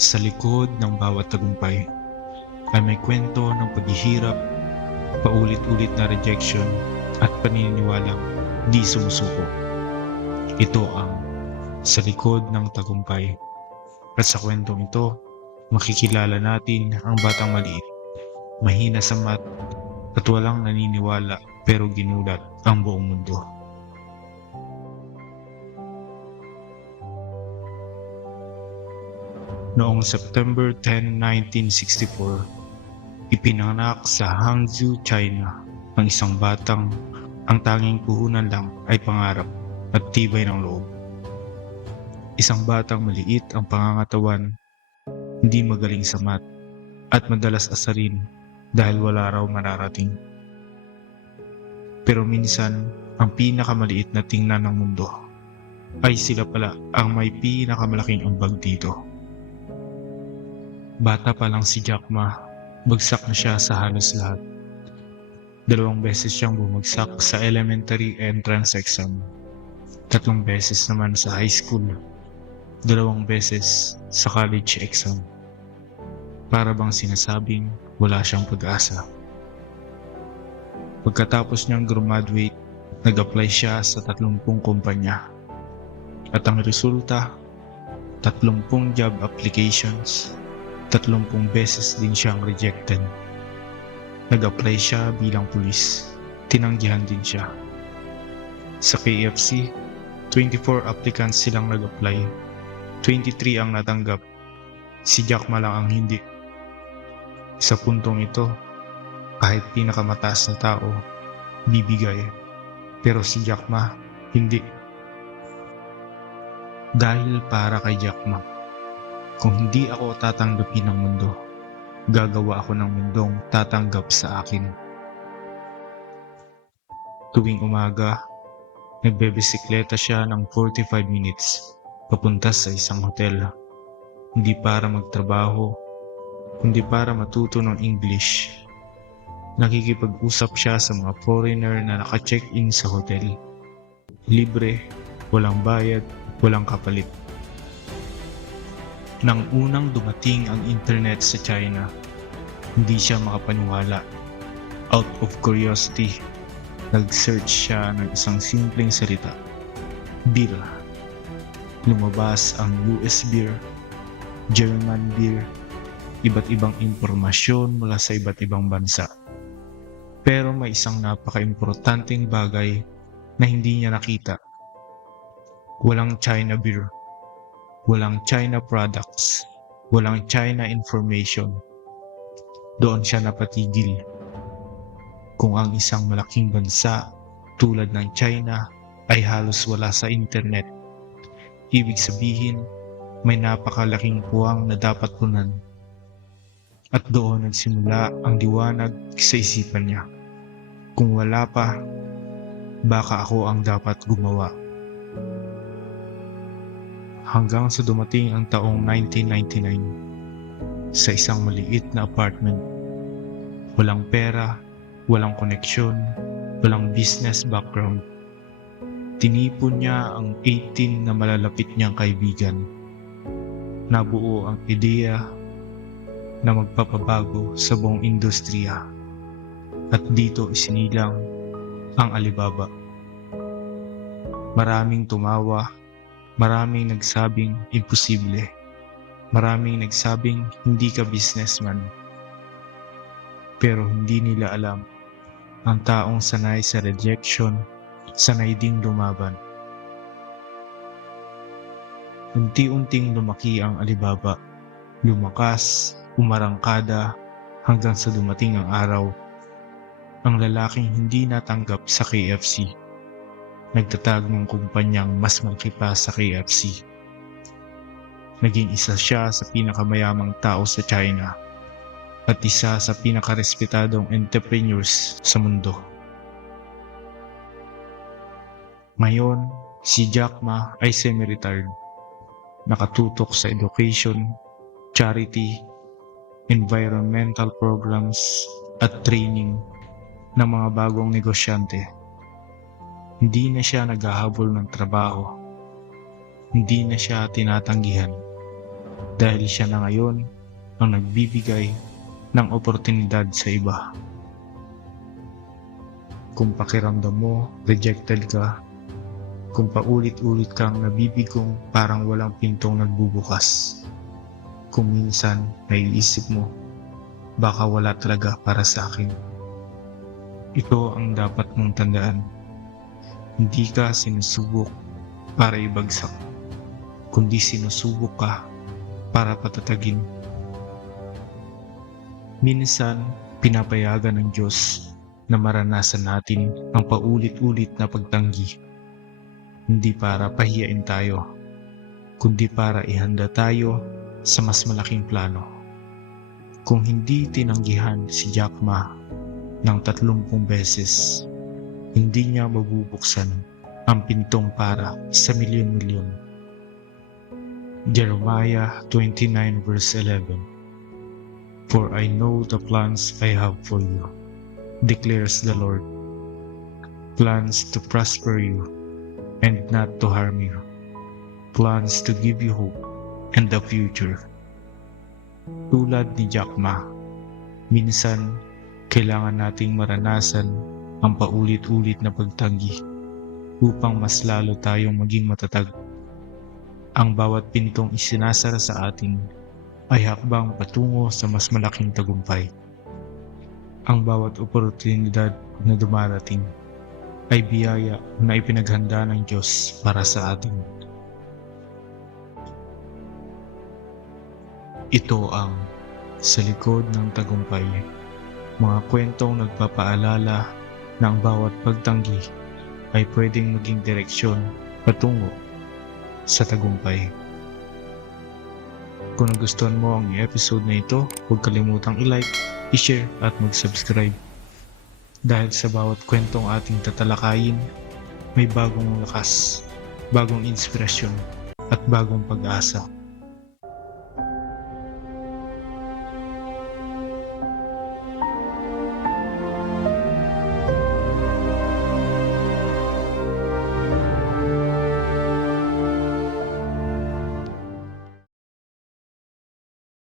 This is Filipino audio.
Sa likod ng bawat tagumpay ay may kwento ng paghihirap, paulit-ulit na rejection at paniniwalang di sumusuko. Ito ang Sa Likod ng Tagumpay. At sa kwentong ito, makikilala natin ang batang maliit, mahina sa math at walang naniniwala pero ginulat ang buong mundo. Noong September 10, 1964, ipinanganak sa Hangzhou, China ang isang batang ang tanging puhunan lang ay pangarap at tibay ng loob. Isang batang maliit ang pangangatawan, hindi magaling sa math at madalas asarin dahil wala raw mararating. Pero minsan, ang pinakamaliit na tingnan ng mundo ay sila pala ang may pinakamalaking ambag dito. Bata pa lang si Jack Ma, bagsak na siya sa halos lahat. 2 beses siyang bumagsak sa elementary entrance exam. 3 beses naman sa high school. 2 beses sa college exam. Para bang sinasabing wala siyang pag-asa. Pagkatapos niyang graduate, nag-apply siya sa 30 kumpanya. At ang resulta, 30 job applications, 30 beses din siyang rejected. Nag-apply siya bilang pulis, tinanggihan din siya. Sa KFC, 24 applicants silang nag-apply, 23 ang natanggap, si Jack Ma lang ang hindi. Sa puntong ito, kahit pinakamataas na tao, bibigay, pero si Jack Ma, hindi. Dahil para kay Jack Ma, kung hindi ako tatanggapin ng mundo, gagawa ako ng mundong tatanggap sa akin. Tuwing umaga, nagbebisikleta siya ng 45 minutes papunta sa isang hotel. Hindi para magtrabaho, kundi para matuto ng English. Nakikipag-usap siya sa mga foreigner na naka-check-in sa hotel. Libre, walang bayad, walang kapalit. Nang unang dumating ang internet sa China, hindi siya makapaniwala. Out of curiosity, nag-search siya ng isang simpleng salita, beer. Lumabas ang US beer, German beer, iba't ibang impormasyon mula sa iba't ibang bansa. Pero may isang napaka-importanteng bagay na hindi niya nakita. Walang China beer. Walang China products, walang China information. Doon siya napatigil. Kung ang isang malaking bansa tulad ng China ay halos wala sa internet, ibig sabihin may napakalaking puwang na dapat punan. At doon nagsimula ang liwanag sa isipan niya. Kung wala pa, baka ako ang dapat gumawa. Hanggang sa dumating ang taong 1999 sa isang maliit na apartment. Walang pera, walang koneksyon, walang business background. Tinipon niya ang 18 na malalapit niyang kaibigan. Nabuo ang ideya na magpapabago sa buong industriya. At dito isinilang ang Alibaba. Maraming tumawa, maraming nagsabing imposible. Maraming nagsabing hindi ka businessman. Pero hindi nila alam, ang taong sanay sa rejection, sanay ding lumaban. Unti-unting lumaki ang Alibaba. Lumakas, umarangkada, hanggang sa dumating ang araw. Ang lalaking hindi natanggap sa KFC. Nagtatag ng kumpanyang mas malaki pa sa KFC. Naging isa siya sa pinakamayamang tao sa China at isa sa pinakarespetadong entrepreneurs sa mundo. Ngayon, si Jack Ma ay semi-retired. Nakatutok sa education, charity, environmental programs at training ng mga bagong negosyante. Hindi na siya naghahabol ng trabaho. Hindi na siya tinatanggihan. dahil siya na ngayon ang nagbibigay ng oportunidad sa iba. Kung pakiramdam mo, rejected ka, kung paulit-ulit kang nabibigong parang walang pintong nagbubukas, kung minsan naiisip mo, baka wala talaga para sa akin. Ito ang dapat mong tandaan. Hindi ka sinusubok para ibagsak, kundi sinusubok ka para patatagin. Minsan, pinapayagan ng Diyos na maranasan natin ang paulit-ulit na pagtanggi. Hindi para pahiyain tayo, kundi para ihanda tayo sa mas malaking plano. Kung hindi tinanggihan si Jack Ma ng 30 beses, hindi niya mabubuksan ang pintong para sa milyon-milyon. Jeremiah 29 verse 11. For I know the plans I have for you, declares the Lord, plans to prosper you and not to harm you, plans to give you hope and a future. Tulad ni Jack Ma, minsan kailangan nating maranasan ang paulit-ulit na pagtanggi upang mas lalo tayong maging matatag. Ang bawat pintong isinasara sa atin ay hakbang patungo sa mas malaking tagumpay. Ang bawat oportunidad na dumarating ay biyaya na ipinaghanda ng Diyos para sa atin. Ito ang Sa Likod ng Tagumpay, mga kwentong nagpapaalala na ang bawat pagtanggi ay pwedeng maging direksyon patungo sa tagumpay. Kung nagustuhan mo ang episode na ito, huwag kalimutang i-like, i-share at mag-subscribe. Dahil sa bawat kwentong ating tatalakayin, may bagong lakas, bagong inspirasyon at bagong pag-asa.